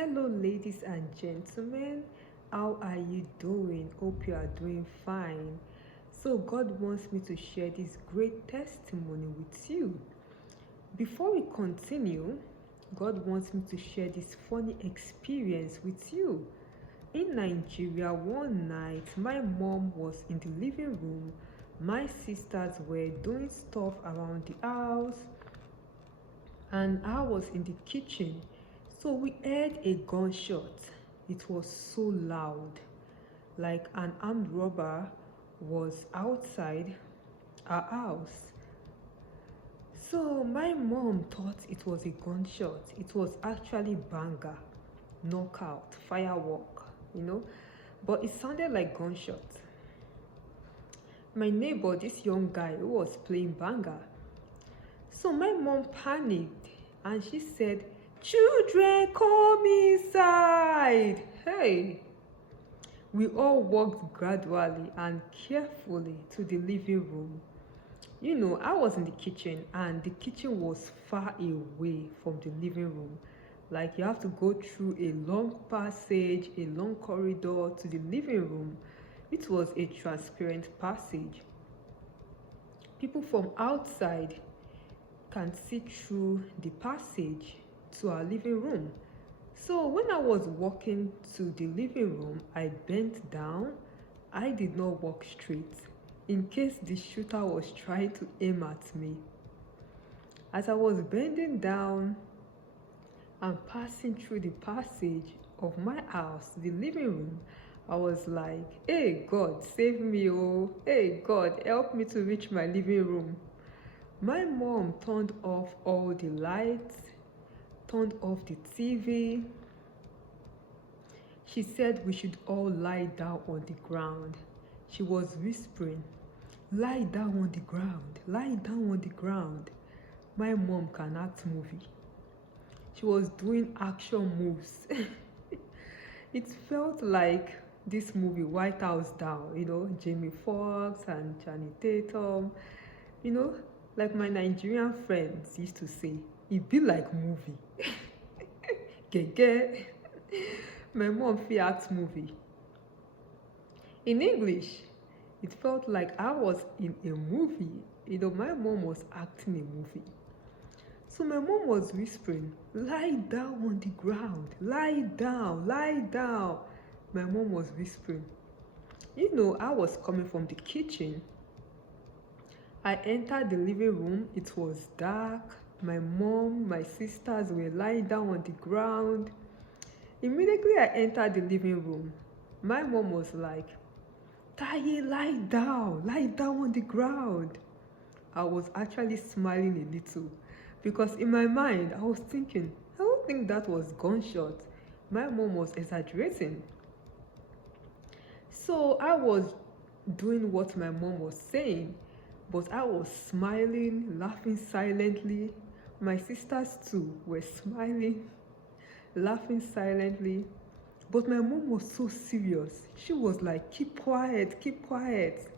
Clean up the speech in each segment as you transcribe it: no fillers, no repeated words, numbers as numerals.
Hello, ladies and gentlemen. How are you doing? Hope you are doing fine. So, God wants me to share this great testimony with you. Before we continue, God wants me to share this funny experience with you. In Nigeria, one night, my mom was in the living room. My sisters were doing stuff around the house, and I was in the kitchen. So we heard a gunshot. It was so loud, like an armed robber was outside our house. So my mom thought it was a gunshot. It was actually banger, knockout, firework. But it sounded like gunshot. My neighbor, this young guy who was playing banger. So my mom panicked and she said, "Children, come inside." Hey, we all walked gradually and carefully to the living room. I was in the kitchen and the kitchen was far away from the living room. Like you have to go through a long passage, a long corridor to the living room. It was a transparent passage. People from outside can see through the passage to our living room. So when I was walking to the living room, I bent down. I did not walk straight in case the shooter was trying to aim at me. As I was bending down and passing through the passage of my house, the living room, I was like, "Hey God, save me, oh. Hey God, help me to reach my living room." My mom turned off all the lights, turned off the TV. She said we should all lie down on the ground. She was whispering, "Lie down on the ground, lie down on the ground." My mom can act movie. She was doing action moves. It felt like this movie, White House Down, Jamie Foxx and Channing Tatum, like my Nigerian friends used to say, it be like movie. Gege. My mom fit act movie. In English, it felt like I was in a movie. My mom was acting a movie. So my mom was whispering, "Lie down on the ground, lie down, lie down." My mom was whispering. I was coming from the kitchen. I entered the living room. It was dark. My mom, my sisters were lying down on the ground. Immediately I entered the living room. My mom was like, "Taye, lie down on the ground." I was actually smiling a little because in my mind I was thinking, I don't think that was gunshot. My mom was exaggerating. So I was doing what my mom was saying, but I was smiling, laughing silently. My sisters too were smiling, laughing silently. But my mom was so serious. She was like, "Keep quiet, keep quiet."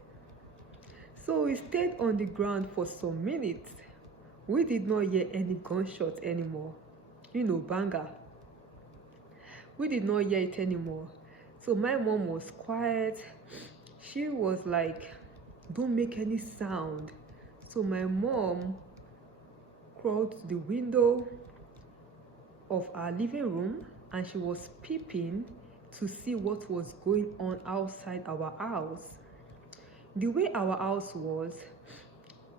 So we stayed on the ground for some minutes. We did not hear any gunshot anymore. Banger. We did not hear it anymore. So my mom was quiet. She was like, "Don't make any sound." So my mom crawled to the window of our living room and she was peeping to see what was going on outside our house. The way our house was,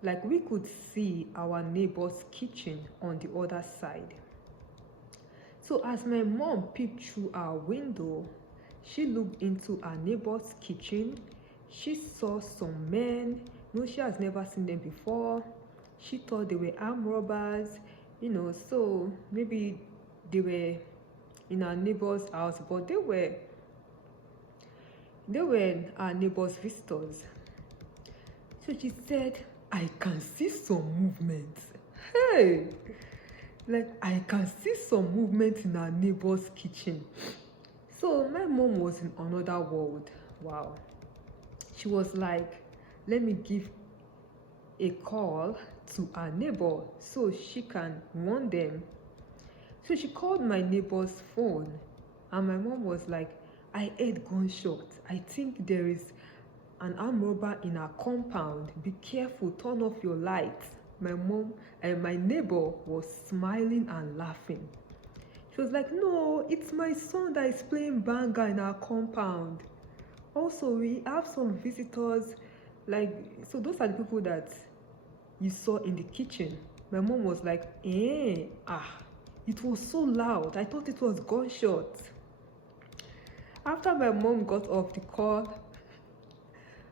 like we could see our neighbor's kitchen on the other side. So as my mom peeped through our window, she looked into our neighbor's kitchen. She saw some men. No, she has never seen them before. She thought they were armed robbers, so maybe they were in our neighbor's house, but they were our neighbor's visitors. So she said, "I can see some movement." Hey, like I can see some movement in our neighbor's kitchen. So my mom was in another world. Wow. She was like, "Let me give a call to our neighbor so she can warn them." So she called my neighbor's phone, and my mom was like, I heard gunshots. I think there is an armed robber in our compound. Be careful, turn off your lights. My mom and my neighbor was smiling and laughing. She was like, no, it's my son that is playing banga in our compound. Also, we have some visitors, like, so those are the people that you saw in the kitchen. My mom was like, it was so loud. I thought it was gunshots. After my mom got off the call,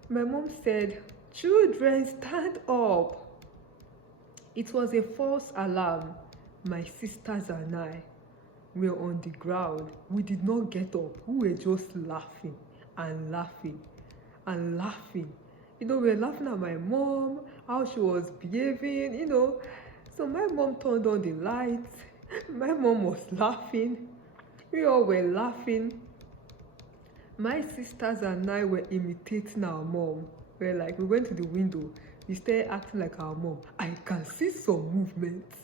my mom said, children, stand up. It was a false alarm. My sisters and I were on the ground. We did not get up. We were just laughing and laughing and laughing. We were laughing at my mom, how she was behaving, So my mom turned on the lights. My mom was laughing. We all were laughing. My sisters and I were imitating our mom. We went to the window. We started acting like our mom. I can see some movements.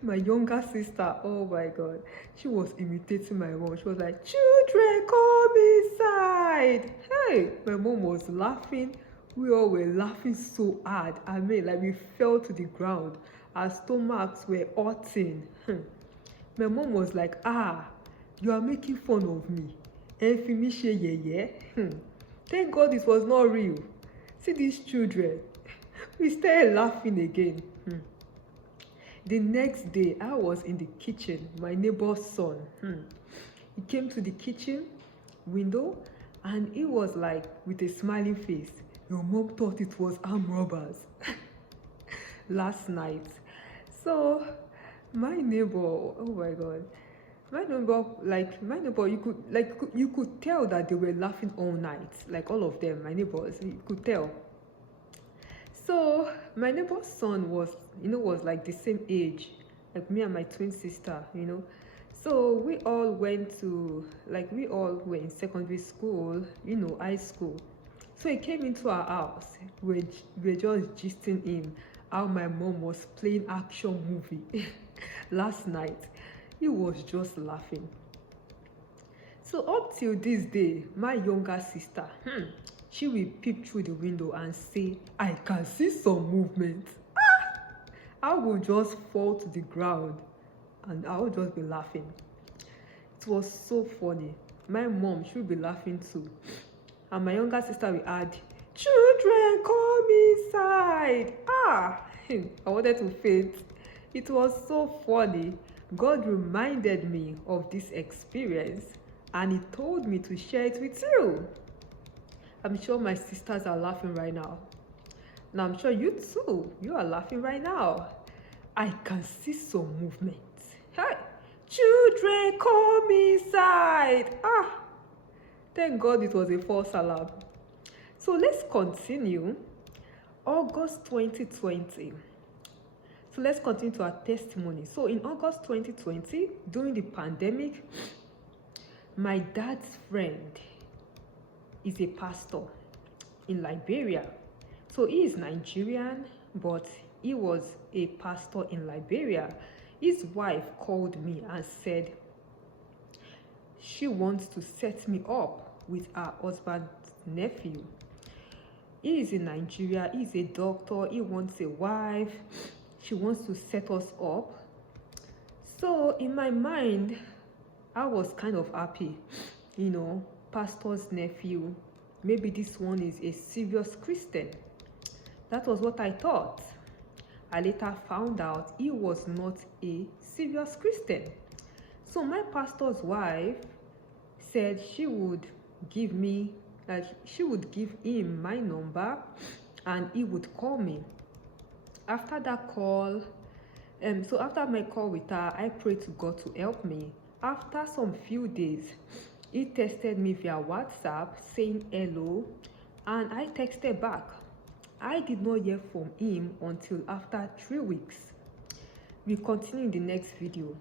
My younger sister, oh my God, she was imitating my mom. She was like, children, come inside. Hey, my mom was laughing. We all were laughing so hard. I mean, we fell to the ground. Our stomachs were hurting. My mom was like, you are making fun of me. Thank God it was not real. See these children. We started laughing again. The next day, I was in the kitchen, my neighbor's son. He came to the kitchen window and he was like with a smiling face. Your mom thought it was armed robbers last night. So my neighbor, oh my God, my neighbor, you could tell that they were laughing all night, like all of them, my neighbors, you could tell. So my neighbor's son was like the same age, like me and my twin sister, So we all went to, we all were in secondary school, high school. So he came into our house. We were just gisting him how my mom was playing action movie last night. He was just laughing. So up till this day, my younger sister, she will peep through the window and say, I can see some movement. I will just fall to the ground and I will just be laughing. It was so funny. My mom, she will be laughing too. And my younger sister will add, children, come inside. I wanted to faint. It was so funny. God reminded me of this experience and he told me to share it with you. I'm sure my sisters are laughing right now. And I'm sure you too, you are laughing right now. I can see some movement. Hey, children, come inside. Thank God it was a false alarm. So let's continue. August 2020. So let's continue to our testimony. So in August 2020, during the pandemic, my dad's friend is a pastor in Liberia. So he is Nigerian, but he was a pastor in Liberia. His wife called me and said she wants to set me up with her husband's nephew. He is in Nigeria, he's a doctor, he wants a wife, she wants to set us up. So in my mind, I was kind of happy, pastor's nephew, maybe this one is a serious Christian. That was what I thought. I later found out he was not a serious Christian. So my pastor's wife said she would give him my number and he would call me. After that call, so after my call with her, I prayed to God to help me. After some few days, he texted me via WhatsApp saying hello, and I texted back. I did not hear from him until after 3 weeks. We continue in the next video.